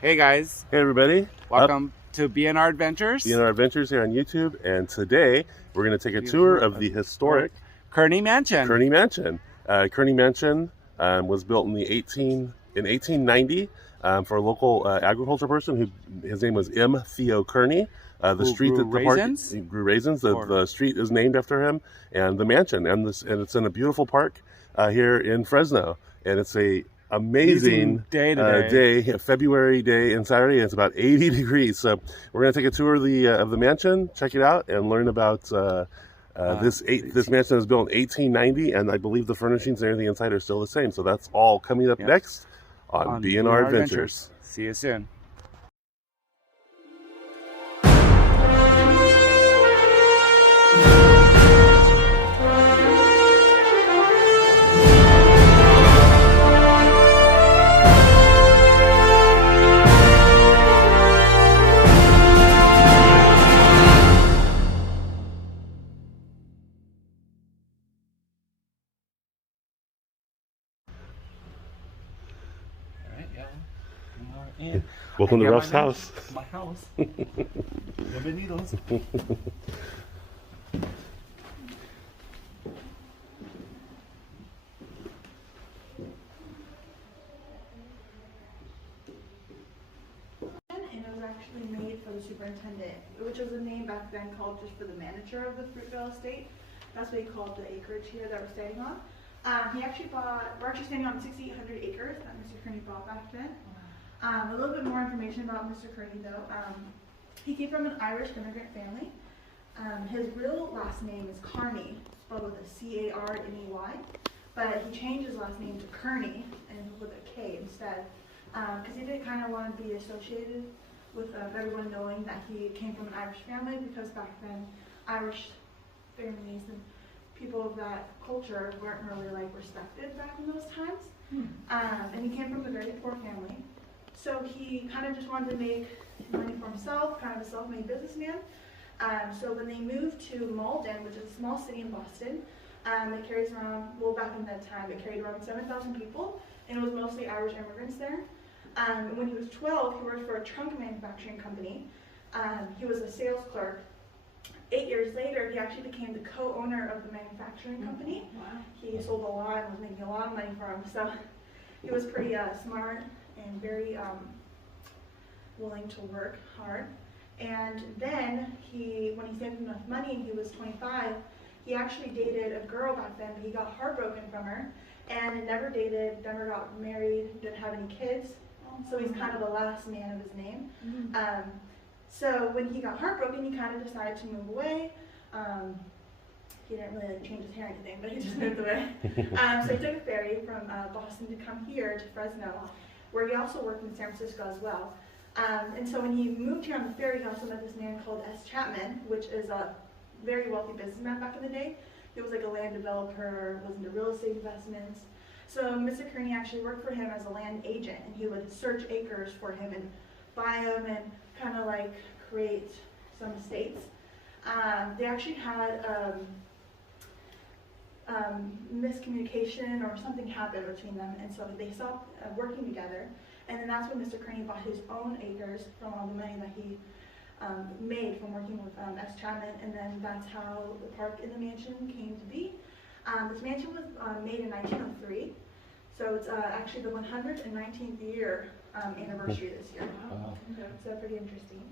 Hey guys, Hey everybody, welcome to BNR Adventures. BNR Adventures here on YouTube, and today we're going to take a tour of the historic Kearney Mansion. Kearney Mansion. Kearney Mansion was built in 1890 for a local agriculture person who his name was M. Theo Kearney. The street that the park grew raisins. The street is named after him, and the mansion, and it's in a beautiful park here in Fresno, and it's a amazing day, February day and Saturday, and it's about 80 degrees. So we're going to take a tour of the mansion, check it out, and learn about this mansion was built in 1890, and I believe the furnishings and everything inside are still the same. So that's all coming up next on BNR Adventures. See you soon. Welcome to Ruff's house. My house. Bienvenidos. And it was actually made for the superintendent, which was a name back then called just for the manager of the Vale estate. That's what he called the acreage here that we're standing on. He actually bought, we're actually standing on 6,800 acres that Mr. Kearney bought back then. A little bit more information about Mr. Kearney though. He came from an Irish immigrant family. His real last name is Kearney, spelled with a C-A-R-N-E-Y, but he changed his last name to Kearney and with a K instead, because he didn't kind of want to be associated with everyone knowing that he came from an Irish family, because back then Irish families and people of that culture weren't really like respected back in those times. And he came from a very poor family. So he kind of just wanted to make money for himself, kind of a self-made businessman. So when they moved to Malden, which is a small city in Boston, it carries around, well back in that time, it carried around 7,000 people, and it was mostly Irish immigrants there. And when he was 12, he worked for a trunk manufacturing company. He was a sales clerk. 8 years later, he actually became the co-owner of the manufacturing company. Wow. He sold a lot and was making a lot of money for him. So he was pretty smart and very willing to work hard. And then when he saved enough money and he was 25, he actually dated a girl back then, but he got heartbroken from her and never dated, never got married, didn't have any kids. So he's kind of the last man of his name. So when he got heartbroken, he kind of decided to move away. He didn't really change his hair or anything, but he just moved away. So he took a ferry from Boston to come here to Fresno, where he also worked in San Francisco as well. And so when he moved here on the ferry, he also met this man called S. Chapman, which is a very wealthy businessman back in the day. He was like a land developer, was into real estate investments. So Mr. Kearney actually worked for him as a land agent, and he would search acres for him and buy them and kind of like create some estates. They actually had miscommunication or something happened between them, and so they stopped working together. And then that's when Mr. Kearney bought his own acres from all the money that he made from working with S. Chapman, and then that's how the park in the mansion came to be. This mansion was made in 1903, so it's actually the 119th year anniversary this year. Wow. So pretty interesting.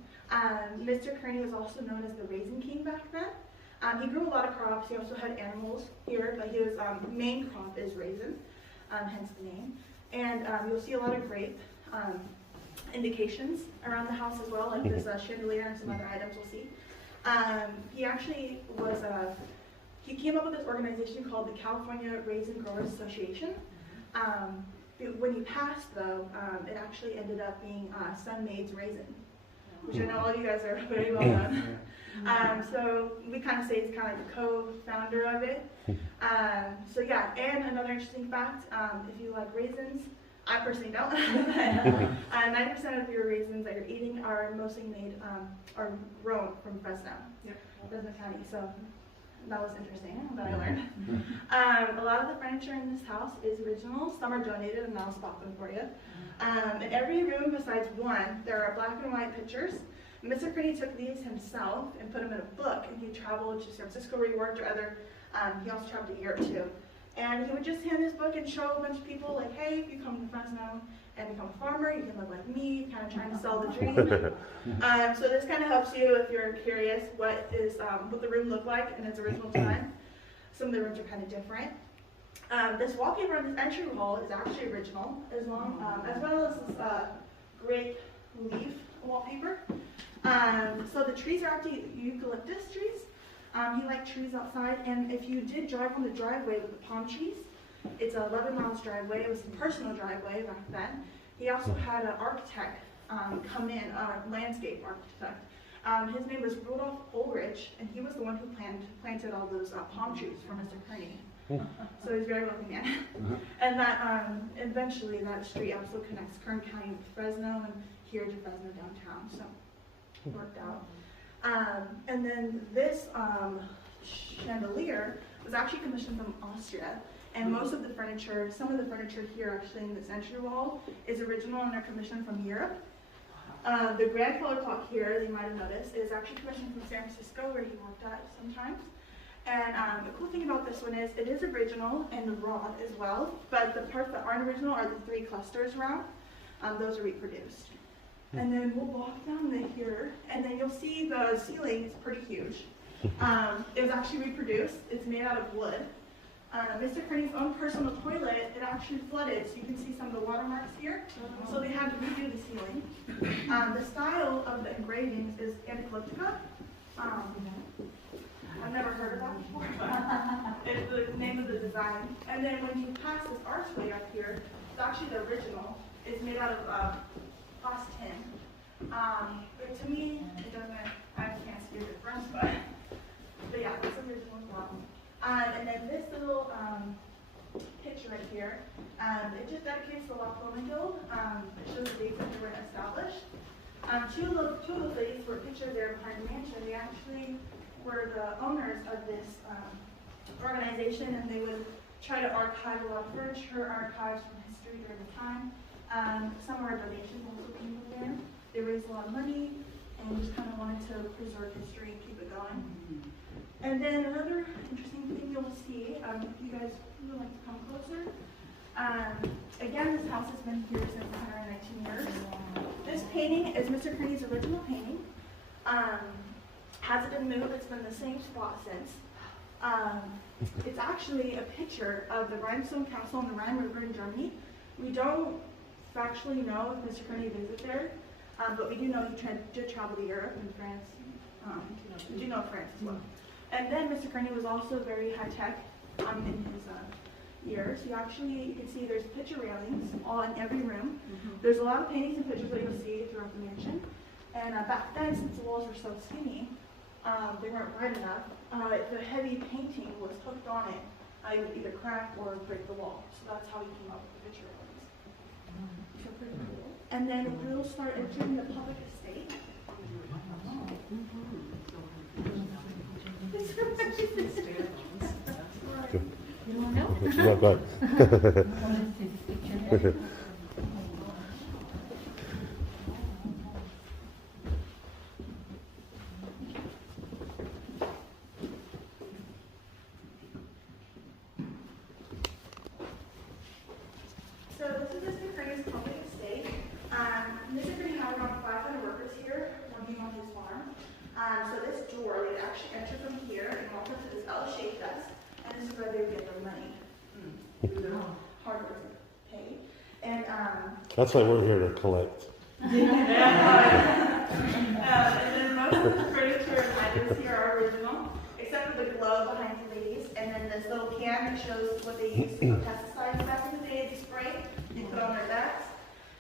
Mr. Kearney was also known as the Raisin King back then. He grew a lot of crops. He also had animals here, but his main crop is raisin, hence the name. And you'll see a lot of grape indications around the house as well, like this chandelier and some other items we'll see. He actually was, he came up with this organization called the California Raisin Growers Association. When he passed though, it actually ended up being Sun Maid's Raisin, which I know all you guys are very well known. So we kind of say he's kind of like the co-founder of it. So yeah, and another interesting fact, if you like raisins, I personally don't, 90% of your raisins that you're eating are mostly made, are grown from Fresno, Fresno County. So that was interesting that I learned. A lot of the furniture in this house is original. Some are donated, and I'll spot them for you. In every room besides one, there are black and white pictures. Mr. Kearney took these himself and put them in a book, and he traveled to San Francisco where he worked, or other, he also traveled to Europe too. And he would just hand his book and show a bunch of people, like, hey, if you come to Fresno and become a farmer, you can live like me, kind of trying to sell the dream. So this kind of helps you if you're curious what the room looked like in its original time. Some of the rooms are kind of different. This wallpaper on this entry hall is actually original, as well as this grape leaf wallpaper. So the trees are actually eucalyptus trees. He liked trees outside, and if you did drive on the driveway with the palm trees, it's a 11 miles driveway. It was a personal driveway back then. He also had an architect come in, a landscape architect. His name was Rudolph Ulrich, and he was the one who planted all those palm trees for Mr. Kearney. So he's a very wealthy man. And that eventually that street also connects Kern County with Fresno and here to Fresno downtown. So it worked out. And then this chandelier was actually commissioned from Austria. And most of the furniture, some of the furniture here actually in this entry wall is original and they're commissioned from Europe. The grand color clock here, you might have noticed, is actually commissioned from San Francisco where he worked at sometimes. And the cool thing about this one is it is original and the rod as well, but the parts that aren't original are the 3 clusters around. Those are reproduced. And then we'll walk down here, and then you'll see the ceiling is pretty huge. It was actually reproduced. It's made out of wood. Mr. Kearney's own personal toilet, it actually flooded, so you can see some of the watermarks here. So they had to redo the ceiling. The style of the engravings is Anacalyptica. I've never heard of that before, but it's the name of the design. And then when you pass this archway up here, it's actually the original. It's made out of glass tin. But to me, it doesn't, I can't see the difference, but yeah, it's original as well. And then this little picture right here, it just dedicates the Wallpaper Guild. It shows the dates that they were established. Two of those ladies were pictured there behind the mansion. They actually were the owners of this organization, and they would try to archive a lot of furniture, archives from history during the time. Some of our donations also came from there. They raised a lot of money and just kind of wanted to preserve history and keep it going. And then another interesting thing you'll see, if you guys would like to come closer. Again, this house has been here since 119 years. This painting is Mr. Kearney's original painting. Hasn't been moved, it's been the same spot since. It's actually a picture of the Rhinestone Castle on the Rhine River in Germany. We don't factually know if Mr. Kearney visited there, but we do know he did travel to Europe and France. We do know France as well. And then Mr. Kearney was also very high-tech in his years. He actually, you can see there's picture railings all in every room. There's a lot of paintings and pictures that you'll see throughout the mansion. And back then, since the walls were so skinny, they weren't wide enough. If the heavy painting was hooked on it, it would either crack or break the wall. So that's how he came up with the picture railings. So pretty cool. And then we'll start entering the public estate. You want to know? Yeah, go ahead. So this is Mr. Kearney's public estate. Mr. Kearney had around 500 workers here working on his farm. So this door, they actually enter from here and walk up to this L-shaped desk, and this is where they would get their money. Their hard work paid. And That's why we're here to collect. and then most of the furniture and items here are original, except for the glove behind the ladies, and then this little can that shows what they used for pesticides back in the day, the spray they put on their backs,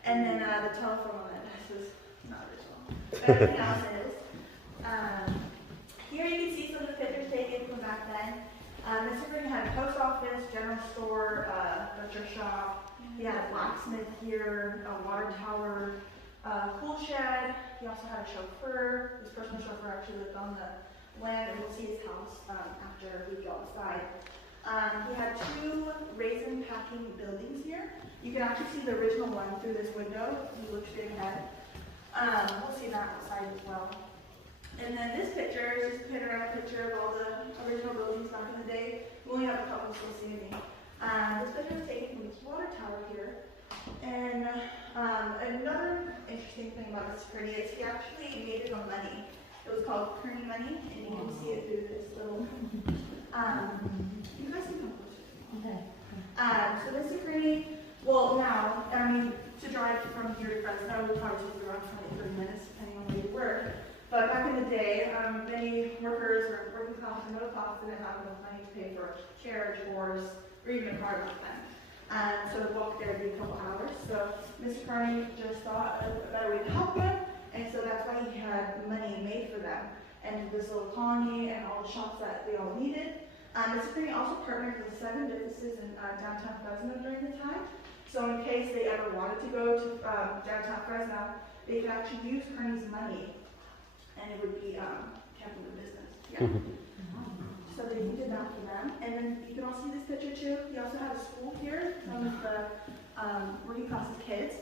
and then the telephone on that desk is not original. But everything else is. Here you can see some of the pictures taken from back then. Mr. Kearney had a post office, general store, butcher shop. He had a blacksmith here, a water tower, cool shed. He also had a chauffeur. His personal chauffeur actually lived on the land, and we'll see his house after we go outside. He had 2 raisin packing buildings here. You can actually see the original one through this window. You look straight ahead. We'll see that outside as well. And then this picture is just a panoramic picture of all the original buildings back in the day. We only have a couple still standing. This picture was taken from this water tower here. And another interesting thing about this Kearney is he actually made it on money. It was called Kearney money, and you can see it through this little. You guys can come closer. Okay. So this is Kearney. Well, now, I mean, to drive from here to Fresno would probably take around 20, 30 minutes, depending on where you work. But back in the day, many workers or working class or middle class didn't have enough money to pay for carriage, horse, or even a car back then. So to walk there would be a couple hours. So Mr. Kearney just thought of a better way to help them, and so that's why he had money made for them. And this little colony and all the shops that they all needed. Mr. Kearney also partnered with 7 businesses in downtown Fresno during the time. So in case they ever wanted to go to downtown Fresno, they could actually use Kearney's money, and it would be kept in the business. Yeah. So they did that for them. And then you can all see this picture too. He also had a school here, some of the working class kids.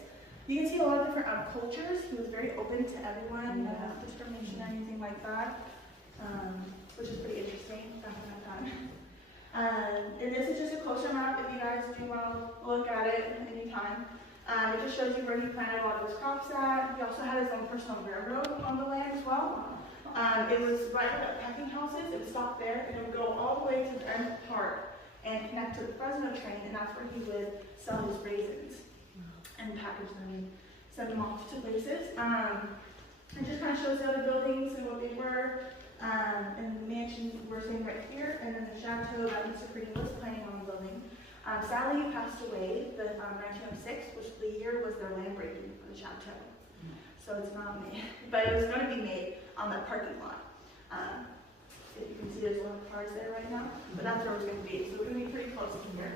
You can see a lot of different cultures. He was very open to everyone, not discrimination or anything like that, which is pretty interesting back in that time. And this is just a closer map if you guys do want to look at it anytime. It just shows you where he planted a lot of his crops at. He also had his own personal railroad on the land as well. It was right at packing houses. It would stop there and it would go all the way to the end of the park and connect to the Fresno train, and that's where he would sell his raisins and package them and send them off to places. It just kind of shows the other buildings and what they were. And the mansion we're seeing right here, and then the chateau that Mr. Kearney was planning on building. Sadly, he passed away in 1906, which the year was their land breaking for the chateau. So it's not made, but it was going to be made on the parking lot. If you can see, there's a lot of cars there right now, but that's where it's going to be. So we're going to be pretty close to here.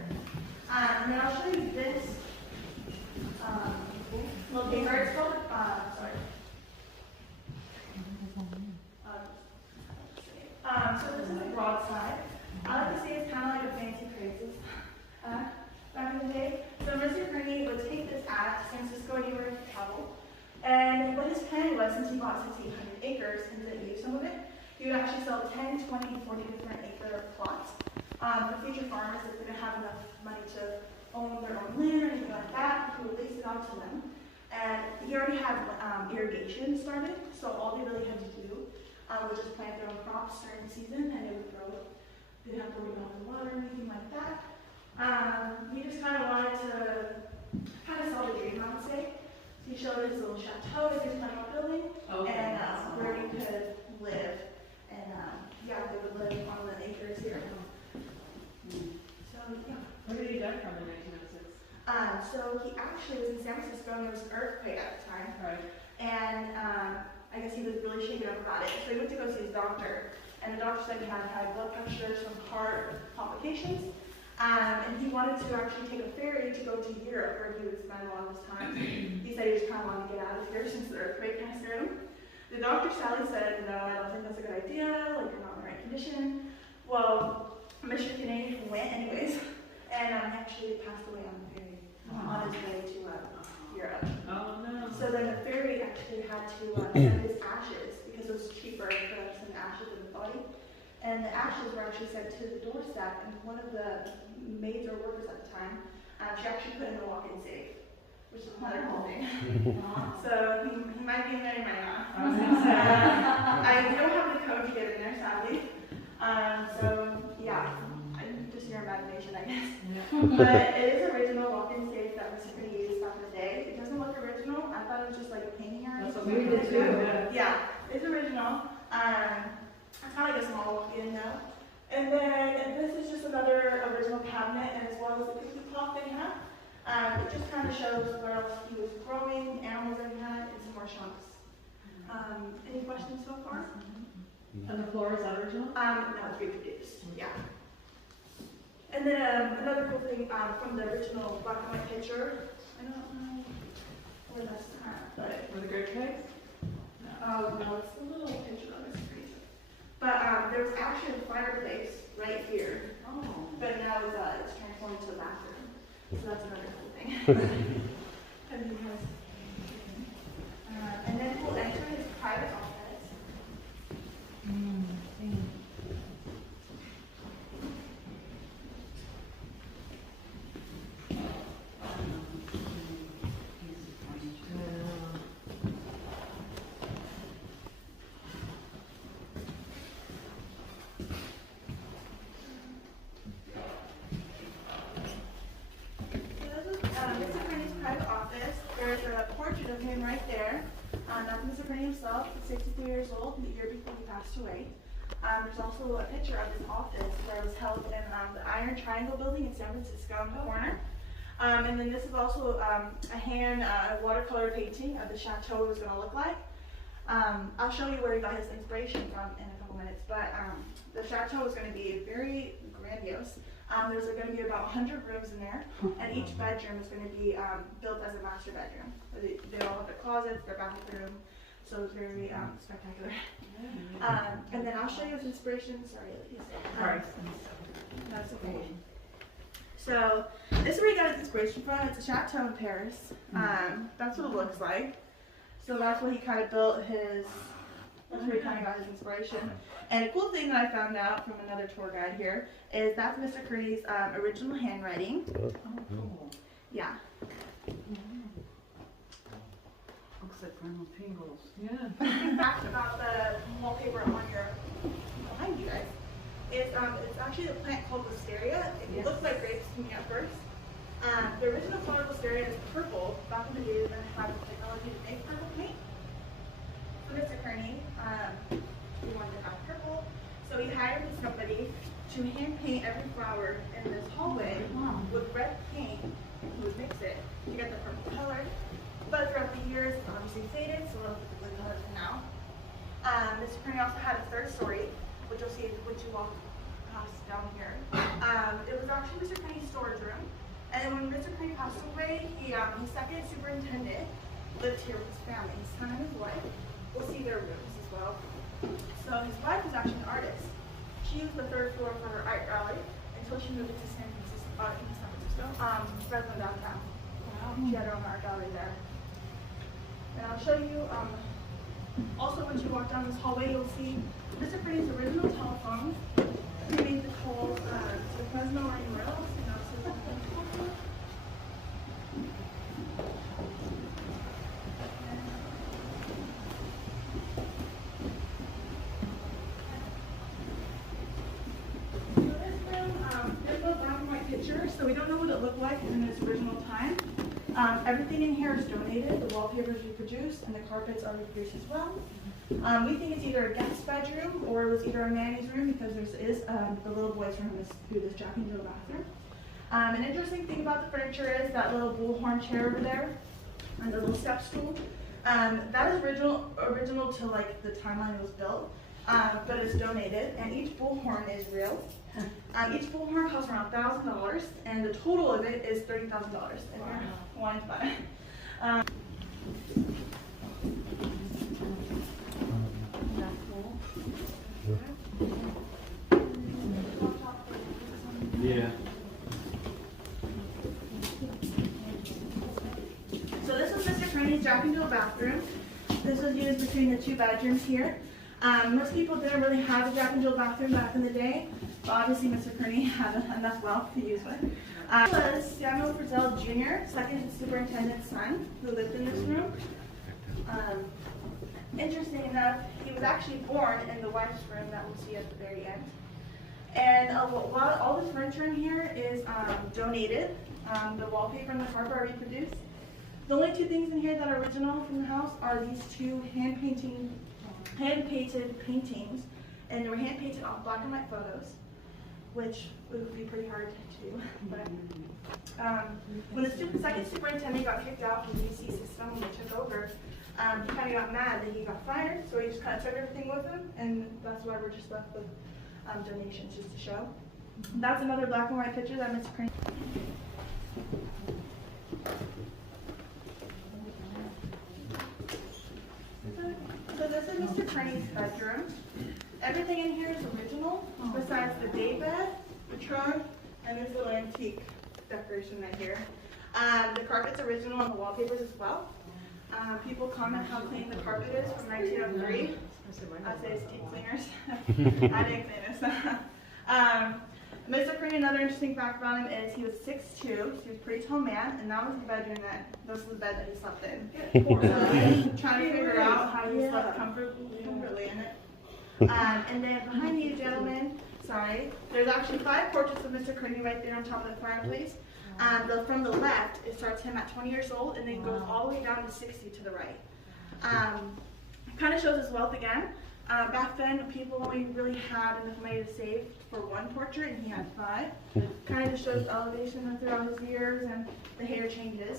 And then I'll show you this wallpaper. It's called, sorry. So this is a broadside. I like to say it's kind of like a fancy phrases back in the day. So Mr. Kearney would take this ad to San Francisco anywhere to travel. And what his plan was, since he bought 1,600 acres and didn't use some of it, he would actually sell 10, 20, 40 different acre plots for future farmers that didn't have enough money to own their own land or anything like that. He would lease it out to them. And he already had irrigation started, so all they really had to do would just plant their own crops during the season, and it would grow. They didn't have to worry about the water or anything like that. He just kind of wanted to kind of sell the dream, I would say. He showed his little chateau that he was planning on building, and where he could live. And yeah, they would live on the acres here. So yeah. Where did he die from in 1906? So he actually was in San Francisco, and there was an earthquake at the time. Right. And I guess he was really shaken up about it. So he went to go see his doctor, and the doctor said he had high blood pressure, some heart complications, and he wanted to actually take a ferry to go to Europe, where he would spend a lot of his time. He said he just kind of wanted to get out of here since the earthquake kind of scared him. The doctor sadly said, no, I don't think that's a good idea, like you're not in the right condition. Well, Mr. Kearney went anyways, and actually passed away on the ferry on his way to Europe. Oh no. So then the ferry actually had to send his ashes because it was cheaper for them to send ashes in the body. And the ashes were actually sent to the doorstep, and one of the maids or workers at the time, she actually put in the walk-in safe, which is another cool thing. So he might be in there, he might not. We don't have the code to get in there, sadly. So yeah, just your imagination, I guess. But it is original walk-in safe that Mr. Kearney used back in the day. It doesn't look original. I thought it was just like a painting or That's what something. we did too. Yeah, it's original. It's kind of like a small walk-in though. And then this is just another original cabinet, and as well as the cookie clock that he had. It just kind of shows where else he was growing, animals that he had, and some more shops. Any questions so far? And the floor is that original? No, it's reproduced. Yeah. And then another cool thing from the original black and white picture. I don't know where that's at, but Were the grape cakes? oh no, it's the little picture on the screen. But there was actually a fireplace right here, Oh. but now it's transformed into a bathroom. So that's another cool thing. And he has, and then we'll enter his private office. Mr. Kearney's private office. There's a portrait of him right there. That's Mr. Kearney himself. He's 63 years old, the year before he passed away. There's also a picture of his office where it was held in the Iron Triangle building in San Francisco in the corner. And then this is also a hand watercolor painting of the Chateau was going to look like. I'll show you where he got his inspiration from in a couple minutes, but the Chateau is going to be very grandiose. There's going to be about 100 rooms in there, and each bedroom is going to be built as a master bedroom. They all have their closets, their bathroom, so it's very spectacular. And then I'll show you his inspiration. Sorry. That's okay. So this is where he got his inspiration from. It's a chateau in Paris. That's what it looks like. So that's what he kind of built his. That's where he kind of got his inspiration. And a cool thing that I found out from another tour guide here is that's Mr. Kearney's original handwriting. Oh, cool. Yeah. Looks like Grandma Pingles. Yeah. Fact about the wallpaper on your behind you guys is it's actually a plant called wisteria. It looks like grapes to me at first. The original color of wisteria is purple. Back in the day, they didn't have the technology to make purple paint. So Mr. Kearney, he wanted to have purple, so he hired somebody to hand paint every flower in this hallway with red paint. He would mix it to get the purple color. But throughout the years, it's obviously faded, so it'll be the blue color for now. Mr. Kearney also had a third story, which you'll see when you walk past down here. It was actually Mr. Kearney's storage room. And when Mr. Kearney passed away, his second superintendent lived here with his family, his son and his wife. We'll see their rooms as well. So his wife was actually an artist. She used the third floor for her art gallery until she moved to Fresno downtown. She had her own art gallery there. And I'll show you, also when you walk down this hallway, you'll see Mr. Kearney's original telephone. He made the calls to Fresno or anywhere else. So we don't know what it looked like in its original time. Everything in here is donated. The wallpaper is reproduced, and the carpets are reproduced as well. We think it's either a guest bedroom or it was either a nanny's room because there is the little boy's room through this Jack and Jill bathroom. An interesting thing about the furniture is that little bullhorn chair over there and the little step stool. That is original to like the timeline it was built, but it's donated, and each bullhorn is real. Each bullhorn costs around $1,000, and the total of it is $30,000 if you're wanting to buy it. Yeah. So this is Mr. Kearney's Jack and Jill bathroom. This was used between the two bedrooms here. Most people didn't really have a Jack and Jill bathroom back in the day, but obviously Mr. Kearney had enough wealth to use one. Was Samuel Frizzell Jr., second superintendent's son, who lived in this room. Interesting enough, he was actually born in the wife's room that we'll see at the very end. And all this furniture in here is donated. The wallpaper and the carpet are reproduced. The only two things in here that are original from the house are these two hand-painted paintings, and they were hand-painted off black and white photos, which would be pretty hard to do. But when the second superintendent got kicked out from the UC system when they took over, he kind of got mad that he got fired, so he just kind of took everything with him, and that's why we're just left with donations just to show. That's another black and white picture that Mr. Kearney. So this is Mr. Kearney's bedroom. Everything everything in here is original, besides the daybed, the trunk, and this little antique decoration right here. The carpet's original and the wallpapers as well. People comment how clean the carpet is from 1903. I say it's deep cleaners. I didn't clean this. Mr. Kearney, another interesting fact about him is he was 6'2", so he was a pretty tall man, and that was the bedroom this was the bed that he slept in. So I'm trying to figure out how he slept comfortably in it. And then behind you, gentlemen, there's actually 5 portraits of Mr. Kearney right there on top of the fireplace. From the left, it starts him at 20 years old and then goes all the way down to 60 to the right. Kind of shows his wealth again. Back then, people only really had enough money to save for 1 portrait, and he had 5. Kind of just shows the elevation throughout his years and the hair changes.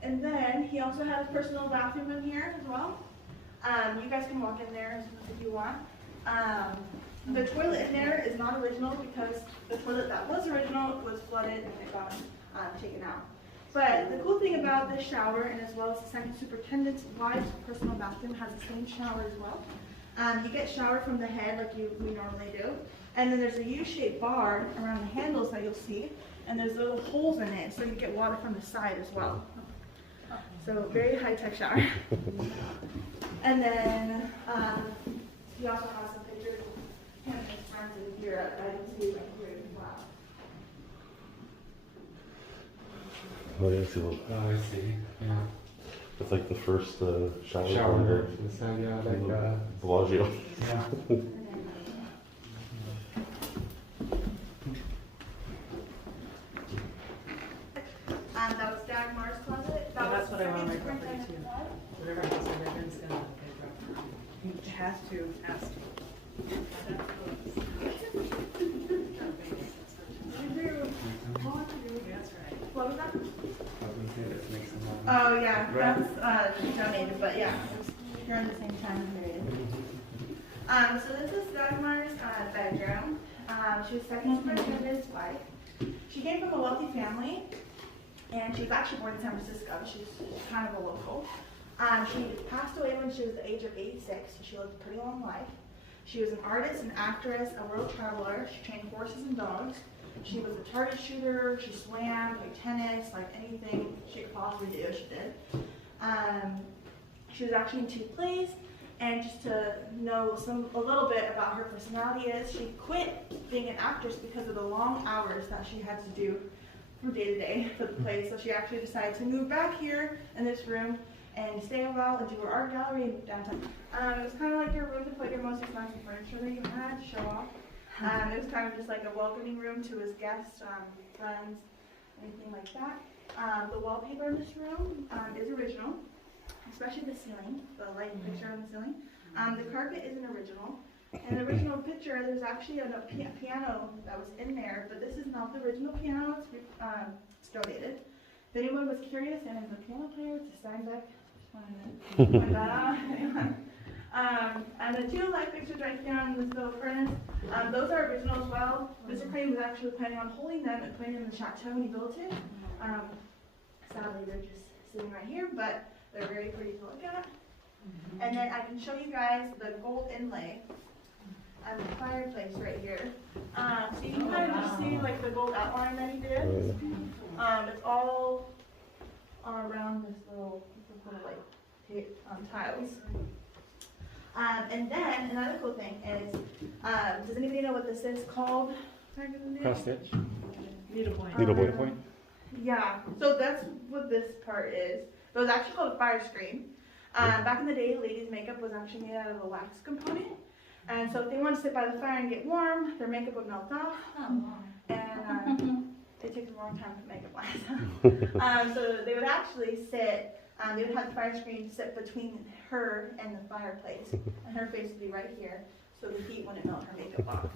And then he also has a personal bathroom in here as well. You guys can walk in there if you want. The toilet in there is not original because the toilet that was original was flooded and it got taken out. But the cool thing about this shower, and as well as the second superintendent's wife's personal bathroom, has the same shower as well. You get shower from the head like we normally do. And then there's a U-shaped bar around the handles that you'll see. And there's little holes in it so you get water from the side as well. So very high-tech shower. And then he also has some pictures of him and his friends in here. I can see right here as well. Oh, yeah, I see. Oh, I see. Yeah. It's like the first shower. Shower. Yeah, like Bellagio. yeah. That was Dagmar's closet. Yeah, that's what I want my second property too. superintendent's closet. Whatever house I live in is gonna have a bedroom. It has to. That's right. What was that? I was gonna say that makes some Oh yeah, that's donated, but yeah, you're in the same time period. So this is Dagmar's bedroom. She was second superintendent's wife. She came from a wealthy family, and she was actually born in San Francisco. She's kind of a local. She passed away when she was the age of 86, so she lived a pretty long life. She was an artist, an actress, a world traveler. She trained horses and dogs. She was a target shooter. She swam, played tennis, like anything she could possibly do, she did. She was actually in 2 plays, and just to know a little bit about her personality is she quit being an actress because of the long hours that she had to do from day to day for the play. So she actually decided to move back here in this room and stay a while and do her art gallery in downtown. It was kind of like your room to put your most expensive furniture that you had to show off. It was kind of just like a welcoming room to his guests, friends, anything like that. The wallpaper in this room is original, especially the ceiling, the light fixture on the ceiling. The carpet isn't original. In the original picture, there's actually a piano that was in there, but this is not the original piano. It's donated. If anyone was curious and is a piano player, it's a Steinbeck. Just wanted to point that out. And the 2 light fixtures right here on this little furnace, those are original as well. Mr. Kearney was actually planning on holding them and putting them in the Chateau when he built it. Sadly, they're just sitting right here, but they're very pretty to look at. And then I can show you guys the gold inlay and the fireplace right here. So you can kind of just see like the gold outline that he did. It's all around this little like tiles. And then another cool thing is, does anybody know what this is called? cross stitch. Needlepoint. Needlepoint. Yeah, so that's what this part is. It was actually called a fire screen. Back in the day, ladies' makeup was actually made out of a wax component. And so if they wanted to sit by the fire and get warm, their makeup would melt off. And it takes a long time for makeup last. So they would actually sit, they would have the fire screen sit between her and the fireplace. And her face would be right here, so the heat wouldn't melt her makeup off.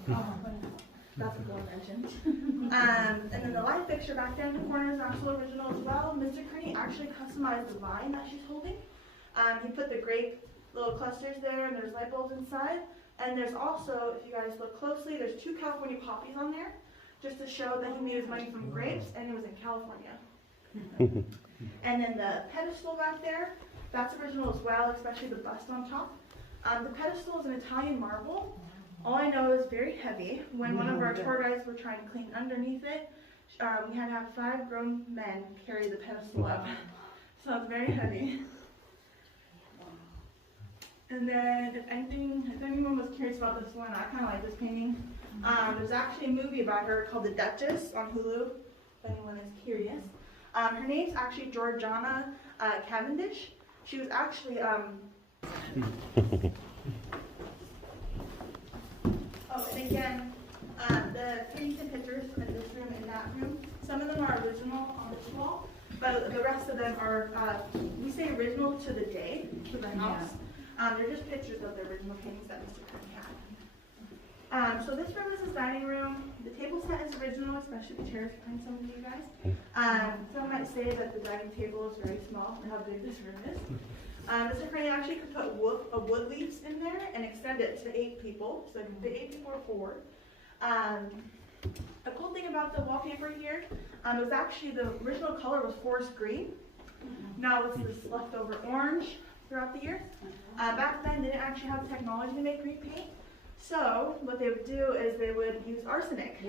That's a good invention. And then the light fixture back there in the corner is also original as well. Mr. Kearney actually customized the vine that she's holding. He put the grape little clusters there, and there's light bulbs inside. And there's also, if you guys look closely, there's 2 California poppies on there, just to show that he made his money from grapes, and it was in California. And then the pedestal back there, that's original as well, especially the bust on top. The pedestal is an Italian marble. All I know is very heavy. When one of our tour guides were trying to clean underneath it, we had to have 5 grown men carry the pedestal up. So it's very heavy. And then if anyone was curious about this one, I kind of like this painting. There's actually a movie about her called The Duchess on Hulu, if anyone is curious. Her name's actually Georgiana Cavendish. She was actually, oh, and again, the paintings and pictures in this room and that room, some of them are original on this wall, but the rest of them are, we say original to the day, to the house. They're just pictures of the original paintings that Mr. Kearney had. So this room is his dining room. The table set is original, especially the chairs behind some of you guys. Some might say that the dining table is very small for how big this room is. Mr. Kearney actually could put wood leaves in there and extend it to 8 people, so it could fit 8 people or 4. A cool thing about the wallpaper here was actually the original color was forest green. Now it's this leftover orange throughout the years. Back then, they didn't actually have the technology to make green paint. So what they would do is they would use arsenic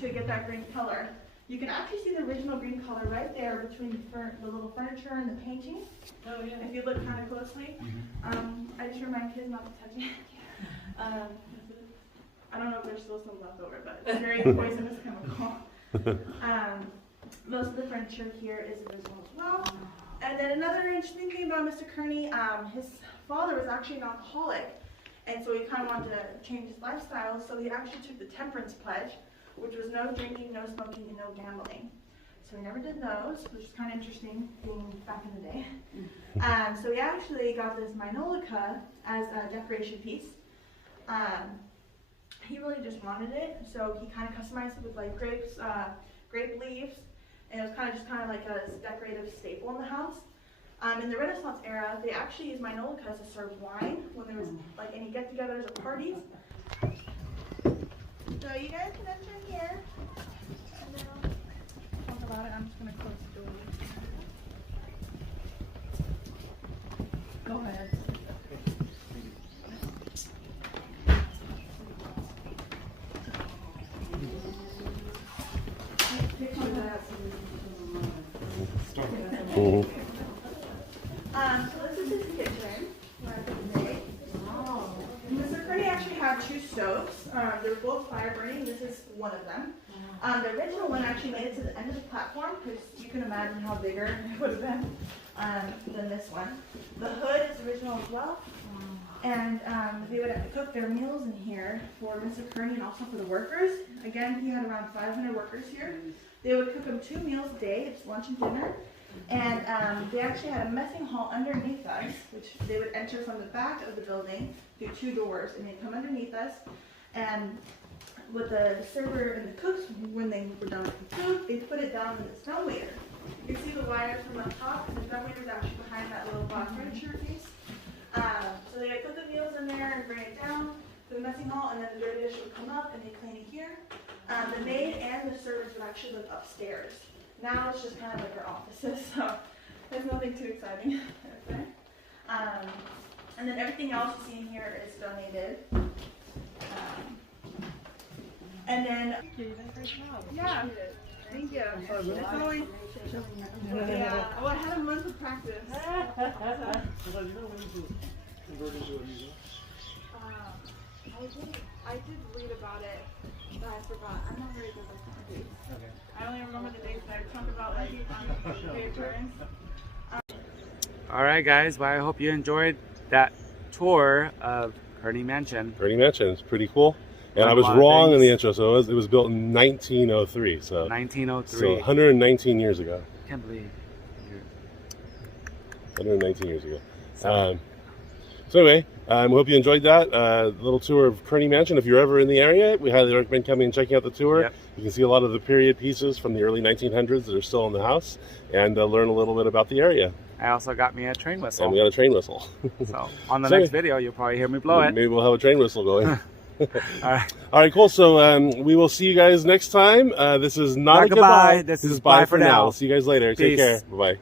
to get that green color. You can actually see the original green color right there between the little furniture and the painting. Oh, yeah. If you look kind of closely. I just remind kids not to touch it. I don't know if there's still some left over, but it's a very poisonous chemical. Most of the furniture here is original as well. And then another interesting thing about Mr. Kearney, his father was actually an alcoholic, and so he kind of wanted to change his lifestyle, so he actually took the temperance pledge, which was no drinking, no smoking, and no gambling. So he never did those, which is kind of interesting being back in the day. So he actually got this Minolica as a decoration piece. He really just wanted it, so he kind of customized it with like grape leaves, and it was kind of like a decorative staple in the house. In the Renaissance era, they actually used Minolicas to serve wine when there was like any get-togethers or parties. So you guys can enter here, and then I'll talk about it. I'm just going to close the door. Go ahead. So this is his kitchen. Mr. Kearney actually had 2 stoves. They were both fire burning. This is one of them. The original one actually made it to the end of the platform because you can imagine how bigger it would have been than this one. The hood is original as well. And they would cook their meals in here for Mr. Kearney and also for the workers. Again, he had around 500 workers here. They would cook them 2 meals a day. It's lunch and dinner. And they actually had a messing hall underneath us, which they would enter from the back of the building through 2 doors, and they'd come underneath us. And with the server and the cooks, when they were done with the food, they'd put it down in the dumbwaiter. You can see the wires from the top, and the dumbwaiter is actually behind that little box furniture piece. So they would put the meals in there and bring it down to the messing hall, and then the dirty dish would come up and they'd clean it here. The maid and the servants would actually live upstairs. Now it's just kind of like our offices, so there's nothing too exciting. And then everything else you see in here is donated. And then, You did a great job. yeah, thank you. It's only, yeah, well, I had a month of practice. I did read about it, but I forgot. I'm not very good with dates. Okay. I only remember the dates that I talked about like on the appearance. Alright guys, well I hope you enjoyed that tour of Kearney Mansion. Kearney Mansion is pretty cool. And Learned I was a lot of wrong in the things. intro, so it was built in 1903, so 1903. so 119 years ago. Can't believe you're 119 years ago. So anyway, we hope you enjoyed that little tour of Kearney Mansion. If you're ever in the area, we highly recommend coming and checking out the tour. Yep. You can see a lot of the period pieces from the early 1900s that are still in the house, and learn a little bit about the area. I also got me a train And whistle. we got a train whistle. So on the So- next video you'll probably hear me blow it. Maybe we'll have a train whistle going. Alright. All right, cool. So we will see you guys next time. This is not Bye, a goodbye. goodbye. This is is bye bye for for now. now. We'll see you guys later. Take Peace. care. Bye-bye.